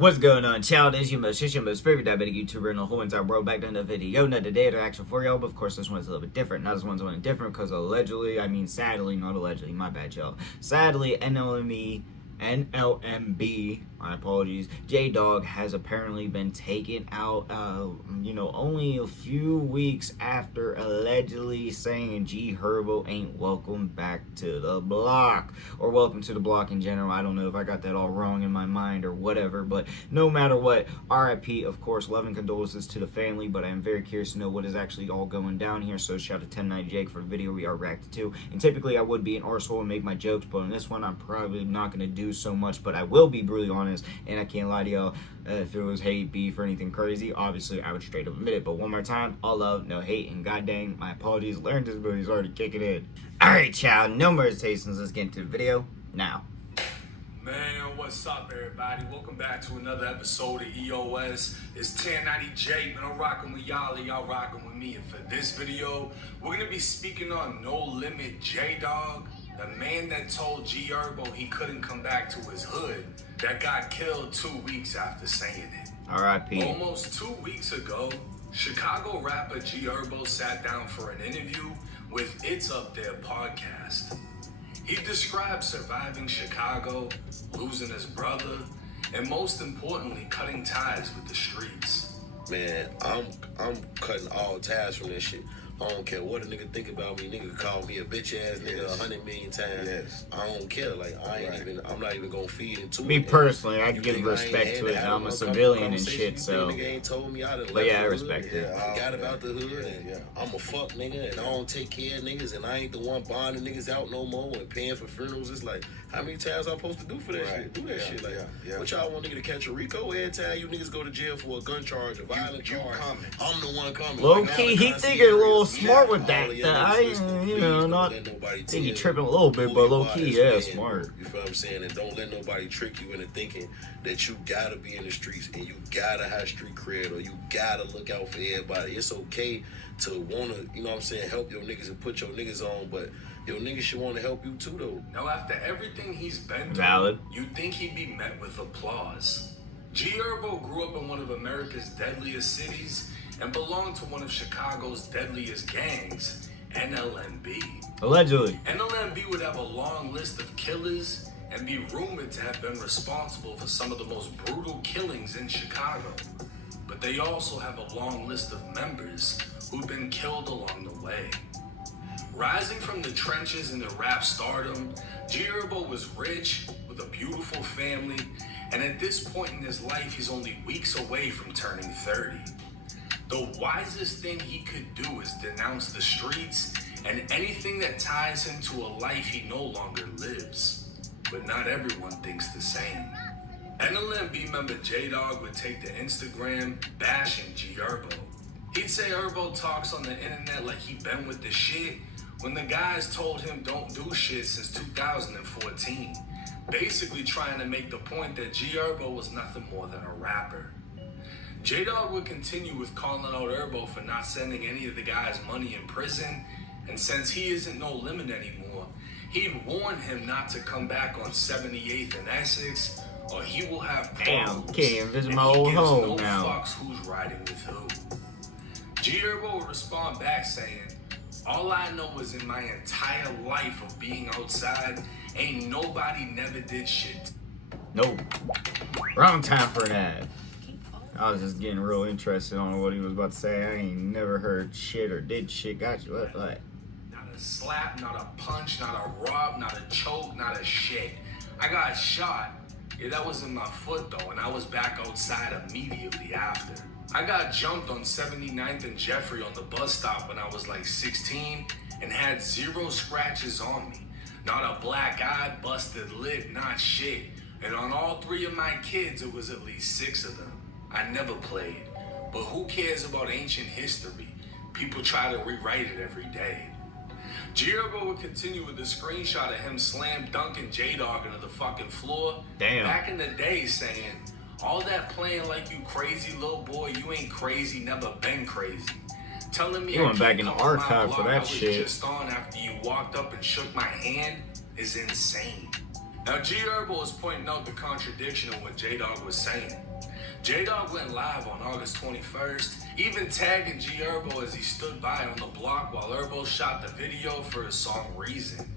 What's going on, child? It's your most favorite diabetic YouTuber in the whole entire world. Back to another video. Not today, an action for y'all, but of course this one's a little bit different. Not this one's different because sadly, not allegedly, my bad, y'all. Sadly, NLMB, my apologies, Jdog has apparently been taken out, only a few weeks after allegedly saying Herbo ain't welcome back to the block, or welcome to the block in general. I don't know if I got that all wrong in my mind or whatever, but no matter what, RIP, of course, love and condolences to the family, but I'm very curious to know what is actually all going down here, so shout out to 1090 Jake for the video we are reacting to. And typically I would be an arsehole and make my jokes, but on this one I'm probably not going to do so much, but I will be brutally honest, and I can't lie to y'all. If it was hate, beef, or anything crazy, obviously I would straight up admit it. But one more time, all love, no hate, and god dang, my apologies. Learned disabilities already kicking in. Alright, child, no more hesitations. Let's get into the video now. Man, what's up, everybody? Welcome back to another episode of EOS. It's 1090 J, man. I'm rocking with y'all, and y'all rocking with me. And for this video, we're gonna be speaking on NLMB Jdog, the man that told Herbo he couldn't come back to his hood, that got killed 2 weeks after saying it. R.I.P. Almost 2 weeks ago, Chicago rapper Herbo sat down for an interview with It's Up There podcast. He described surviving Chicago, losing his brother, and most importantly, cutting ties with the streets. Man, I'm cutting all ties from this shit. I don't care what a nigga think about me. Nigga call me a bitch ass nigga 100 million times. Yes. I don't care. Like I'm not even gonna feed into me it. personally, I give respect to it. I'm a civilian and shit, so. Nigga ain't told me But yeah, I respect it. Forgot about the hood. And I'm a fuck nigga, and I don't take care of niggas, and I ain't the one bonding niggas out no more and paying for funerals. It's like, how many times I'm supposed to do for that shit? Do that shit. Like, what y'all want nigga to catch a Rico? Every time you niggas go to jail for a gun charge, a violent charge, I'm the one coming. Low key, he thinking a little smart with that. Not think he tripping a little bit, but low key, yeah, smart. You feel what I'm saying? And don't let nobody trick you into thinking that you gotta be in the streets and you gotta have street cred or you gotta look out for everybody. It's okay to wanna, you know what I'm saying, help your niggas and put your niggas on, but your niggas should wanna help you too, though. Now, after everything he's been through, valid, you'd think he'd be met with applause. Herbo grew up in one of America's deadliest cities and belonged to one of Chicago's deadliest gangs, NLMB. Allegedly. NLMB would have a long list of killers and be rumored to have been responsible for some of the most brutal killings in Chicago. But they also have a long list of members who've been killed along the way. Rising from the trenches into rap stardom, Herbo was rich with a beautiful family, and at this point in his life, he's only weeks away from turning 30. The wisest thing he could do is denounce the streets and anything that ties him to a life he no longer lives. But not everyone thinks the same. NLMB member Jdog would take to Instagram bashing Herbo. He'd say Herbo talks on the internet like he been with the shit when the guys told him don't do shit since 2014. Basically trying to make the point that Herbo was nothing more than a rapper. Jdog would continue with calling out Herbo for not sending any of the guys money in prison, and since he isn't no limit anymore, he'd warn him not to come back on 78th and Essex, or he will have problems. Damn, can't visit my old home now. Fucks who's riding with who. Herbo would respond back saying, "All I know is in my entire life of being outside, ain't nobody never did shit." Nope. Wrong time for an ad. I was just getting real interested on what he was about to say. I ain't never heard shit or did shit. Got you. What? Not a slap, not a punch, not a rob, not a choke, not a shit. I got shot. Yeah, that was in my foot though, and I was back outside immediately after. I got jumped on 79th and Jeffrey on the bus stop when I was like 16 and had 0 scratches on me. Not a black eye, busted lip, not shit. And on all 3 of my kids, it was at least 6 of them. I never played, but who cares about ancient history? People try to rewrite it every day. Herbo would continue with the screenshot of him slam dunking Jdog into the fucking floor. Damn. Back in the day saying, all that playing like you crazy little boy, you ain't crazy, never been crazy. Telling me you went back in the archive for that shit. Just on after you walked up and shook my hand is insane. Now, Herbo is pointing out the contradiction in what Jdog was saying. Jdog went live on August 21st, even tagging Herbo as he stood by on the block while Herbo shot the video for his song Reason.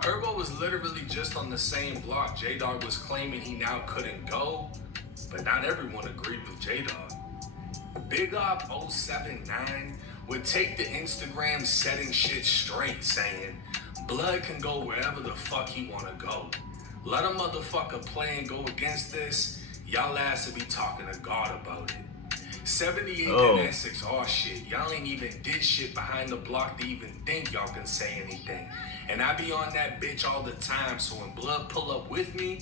Herbo was literally just on the same block Jdog was claiming he now couldn't go, but not everyone agreed with Jdog. Big Op 079 would take the Instagram setting shit straight, saying, blood can go wherever the fuck he wanna go. Let a motherfucker play and go against this, y'all ass will be talking to God about it. 78 and Essex, oh shit, y'all ain't even did shit behind the block to even think y'all can say anything. And I be on that bitch all the time, so when blood pull up with me,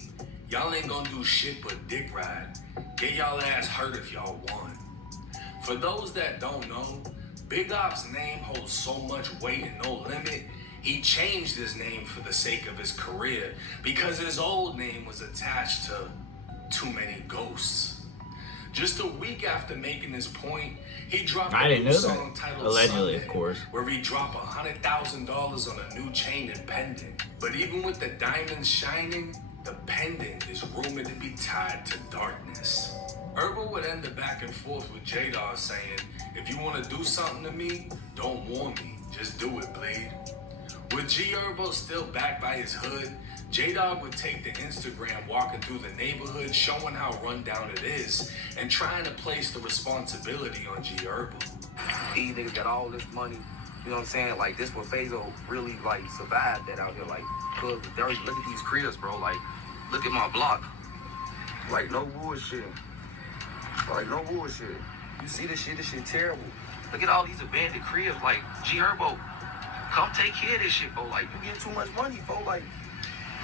y'all ain't gonna do shit but dick ride. Get y'all ass hurt if y'all want. For those that don't know, Big Op's name holds so much weight and no limit, he changed his name for the sake of his career because his old name was attached to too many ghosts. Just a week after making his point, he dropped a new song titled Allegedly, Sunday, of course, where he dropped $100,000 on a new chain and pendant. But even with the diamonds shining, the pendant is rumored to be tied to darkness. Herbo would end the back and forth with Jdog saying, if you want to do something to me, don't warn me, just do it, bleed. With Herbo still backed by his hood, Jdog would take the Instagram walking through the neighborhood, showing how rundown it is, and trying to place the responsibility on Herbo. These niggas got all this money, you know what I'm saying? Like, this what Fazo really, like, survived that out here. Like, cause look at these cribs, bro. Like, look at my block. Like, no bullshit. Like, no bullshit. You see this shit terrible. Look at all these abandoned cribs. Like, Herbo, come take care of this shit, bro. Like, you get too much money, bro. Like,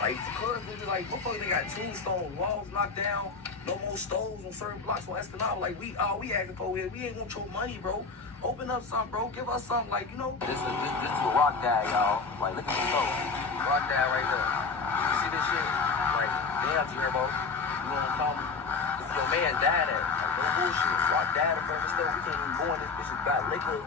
cuz niggas, like, motherfuckers, they got tombstones, walls knocked down, no more stoves on certain blocks on Esplanade. Like, all we asking for is, we ain't want your money, bro. Open up something, bro. Give us something, like, you know. This is a rock dad, y'all. Like, look at the stove. Rock dad right there. You see this shit? Like, damn, Herbo. You want to call me? This is your man died at. Like, no bullshit. Rock dad in front of the stove. We can't even go in this bitch and buy liquor,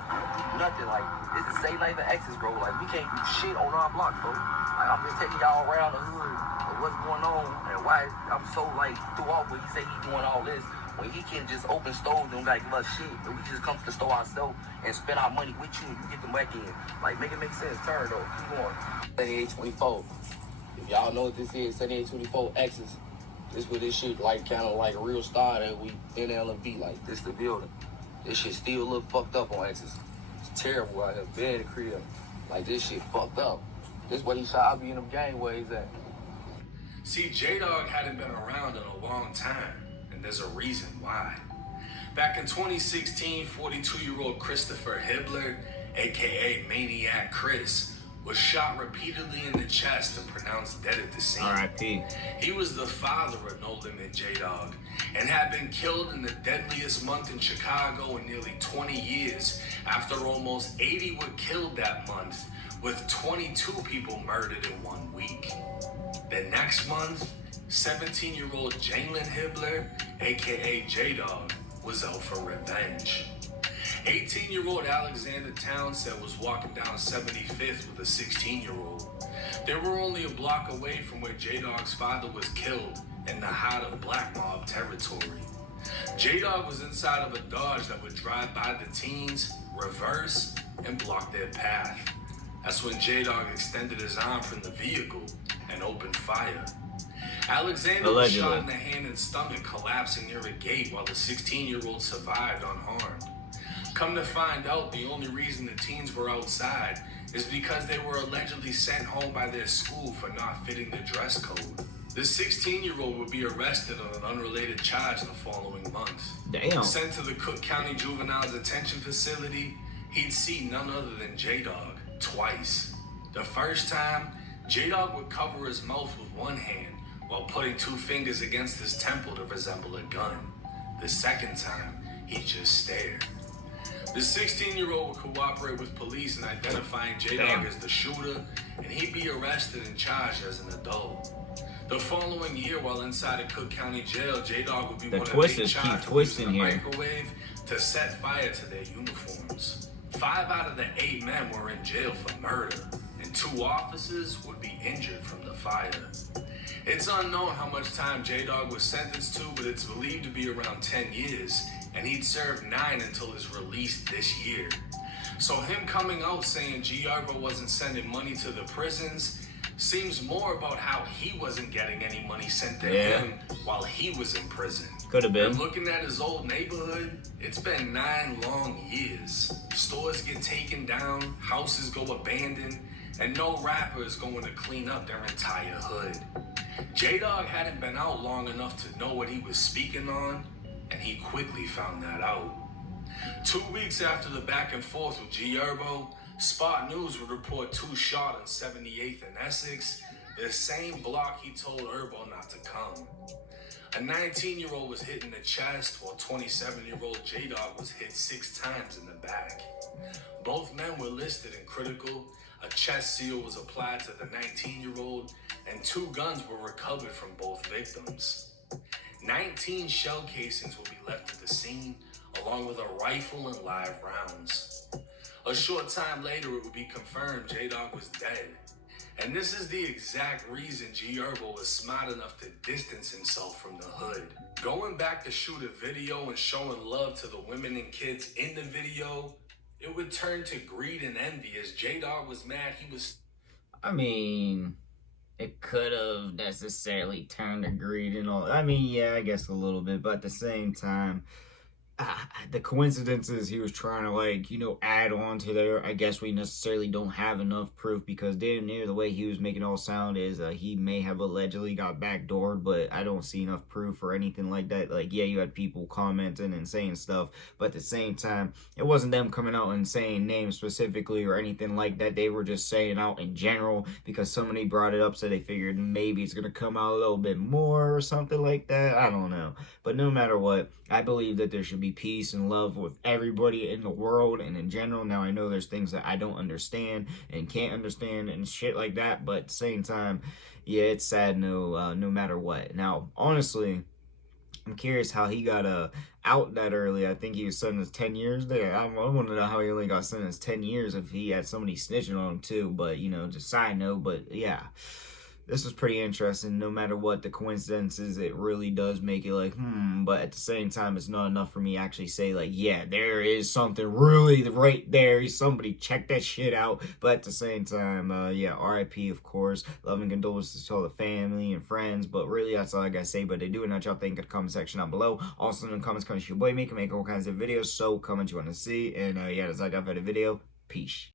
nothing. Like, this is Say Life and Exes, bro. Like, we can't do shit on our block, bro. Like, I'm just taking y'all around the hood of what's going on and why I'm so, like, threw off when he say he's doing all this. When he can just open stores and gotta give us shit, and we just come to the store ourselves and spend our money with you and you get the back in. Like, make it make sense. Turn though. Keep going. 7824. If y'all know what this is, 7824 X's. This where this shit like kind of like a real started. We NLMB, like this the building. This shit still look fucked up on X's. It's terrible out here. Bed in the crib. Like this shit fucked up. This way he shot. I be in them gangways at. See, Jdog hadn't been around in a long time. There's a reason why. Back in 2016, 42-year-old Christopher Hibbler, aka Maniac Chris, was shot repeatedly in the chest and pronounced dead at the scene. R.I.P. He was the father of No Limit Jdog and had been killed in the deadliest month in Chicago in nearly 20 years after almost 80 were killed that month, with 22 people murdered in 1 week. The next month, 17-year-old Jalen Hibbler, aka Jdog, was out for revenge. 18-year-old Alexander Townsend was walking down 75th with a 16-year-old. They were only a block away from where Jdog's father was killed in the heart of Black Mob territory. Jdog was inside of a Dodge that would drive by the teens, reverse, and block their path. That's when Jdog extended his arm from the vehicle and opened fire. Alexander was shot in the hand and stomach, collapsing near a gate, while the 16-year-old survived unharmed. Come to find out, the only reason the teens were outside is because they were allegedly sent home by their school for not fitting the dress code. The 16-year-old would be arrested on an unrelated charge the following month. Damn. Sent to the Cook County Juvenile Detention Facility, he'd see none other than Jdog twice. The first time, Jdog would cover his mouth with one hand while putting 2 fingers against his temple to resemble a gun. The second time, he just stared. The 16-year-old would cooperate with police in identifying Jdog as the shooter, and he'd be arrested and charged as an adult. The following year, while inside a Cook County jail, Jdog would be one of the main charged with using a microwave to set fire to their uniforms. 5 out of the 8 men were in jail for murder, and 2 officers would be injured from the fire. It's unknown how much time Jdog was sentenced to, but it's believed to be around 10 years, and he'd served 9 until his release this year. So him coming out saying Herbo wasn't sending money to the prisons seems more about how he wasn't getting any money sent to him while he was in prison. Could have been. And looking at his old neighborhood, it's been 9 long years. Stores get taken down, houses go abandoned, and no rapper is going to clean up their entire hood. Jdog hadn't been out long enough to know what he was speaking on, and he quickly found that out. 2 weeks after the back and forth with Herbo, Spot News would report 2 shot on 78th and Essex, the same block he told Herbo not to come. A 19-year-old was hit in the chest, while 27-year-old Jdog was hit 6 times in the back. Both men were listed in critical. A chest seal was applied to the 19-year-old, and 2 guns were recovered from both victims. 19 shell casings will be left at the scene, along with a rifle and live rounds. A short time later, it would be confirmed Jdog was dead. And this is the exact reason Herbo was smart enough to distance himself from the hood. Going back to shoot a video and showing love to the women and kids in the video, it would turn to greed and envy as Jdog was mad he was... I mean, it could have necessarily turned to greed and all. I mean, yeah, I guess a little bit, but at the same time, the coincidences he was trying to, like, you know, add on to there, I guess we necessarily don't have enough proof, because damn near the way he was making it all sound is he may have allegedly got backdoored, but I don't see enough proof or anything like that. Like, yeah, you had people commenting and saying stuff, but at the same time, it wasn't them coming out and saying names specifically or anything like that. They were just saying out in general because somebody brought it up, so they figured maybe it's gonna come out a little bit more or something like that. I don't know. But no matter what, I believe that there should be peace and love with everybody in the world and in general. Now, I know there's things that I don't understand and can't understand and shit like that, but at the same time, yeah, it's sad no matter what. Now, honestly, I'm curious how he got out that early. I think he was sentenced 10 years there. I want to know how he only got sentenced 10 years if he had somebody snitching on him too, but, you know, just side note. But yeah, this was pretty interesting. No matter what the coincidences, it really does make it like, but at the same time, it's not enough for me to actually say, like, yeah, there is something really right there. Somebody check that shit out. But at the same time, yeah, RIP, of course. Love and condolences to all the family and friends. But really, that's all I gotta say. But they do know what y'all think in the comment section down below. Also, in the comments, your boy, make all kinds of videos. So, comment you want to see. And yeah, that's all I got for the video. Peace.